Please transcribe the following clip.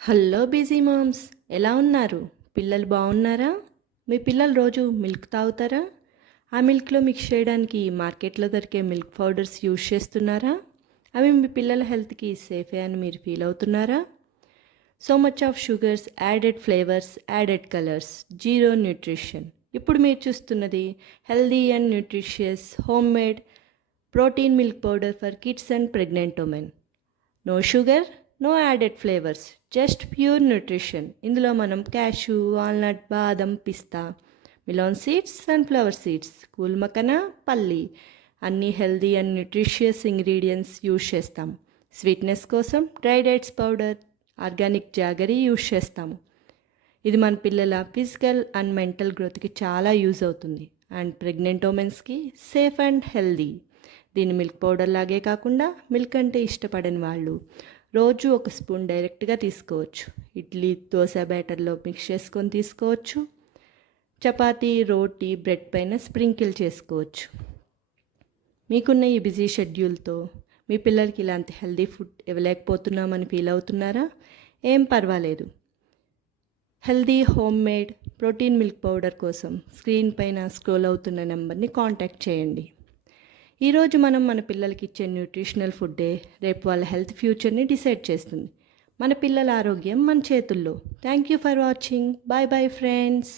Hello busy moms, ఎలా ఉన్నారు? పిల్లలు బాగున్నారా? మీ పిల్లలు రోజు మిల్క్ తాగుతారా? ఆ మిల్క్లో మిక్స్ చేయడానికి మార్కెట్లో దొరికే మిల్క్ పౌడర్స్ యూజ్ చేస్తున్నారా? అవి మీ పిల్లల హెల్త్కి సేఫే అని మీరు ఫీల్ అవుతున్నారా? So much of sugars, added flavours, added colours, zero nutrition. ఇప్పుడు మీరు చూస్తున్నది healthy and nutritious home made protein milk powder for kids and pregnant women. No sugar, no added flavours, just pure nutrition. ఇందులో మనం cashew, walnut, బాదం, పిస్తా, melon seeds, sunflower seeds, కూల్ మకన, పల్లి అన్ని healthy and nutritious ingredients use చేస్తాం. Sweetness కోసం dry dates powder, organic jaggery use చేస్తాము. ఇది మన పిల్లల ఫిజికల్ అండ్ మెంటల్ గ్రోత్కి చాలా యూజ్ అవుతుంది. అండ్ ప్రెగ్నెంట్ ఉమెన్స్కి సేఫ్ అండ్ హెల్దీ. దీన్ని మిల్క్ పౌడర్ లాగే కాకుండా మిల్క్ అంటే ఇష్టపడని వాళ్ళు రోజు ఒక స్పూన్ డైరెక్ట్గా తీసుకోవచ్చు. ఇడ్లీ, దోశ బ్యాటర్లో మిక్స్ చేసుకొని తీసుకోవచ్చు. చపాతీ, రోటీ, బ్రెడ్ పైన స్ప్రింకిల్ చేసుకోవచ్చు. మీకున్న ఈ బిజీ షెడ్యూల్తో మీ పిల్లలకి ఇలాంటి హెల్దీ ఫుడ్ ఇవ్వలేకపోతున్నామని ఫీల్ అవుతున్నారా? ఏం పర్వాలేదు. Healthy home made protein milk powder కోసం స్క్రీన్ పైన స్క్రోల్ అవుతున్న నెంబర్ని కాంటాక్ట్ చేయండి. ఈరోజు మనం మన పిల్లలకి ఇచ్చే న్యూట్రిషనల్ ఫుడ్డే రేపు వాళ్ళ హెల్త్ ఫ్యూచర్ని డిసైడ్ చేస్తుంది. మన పిల్లల ఆరోగ్యం మన చేతుల్లో. Thank you for watching. Bye bye friends.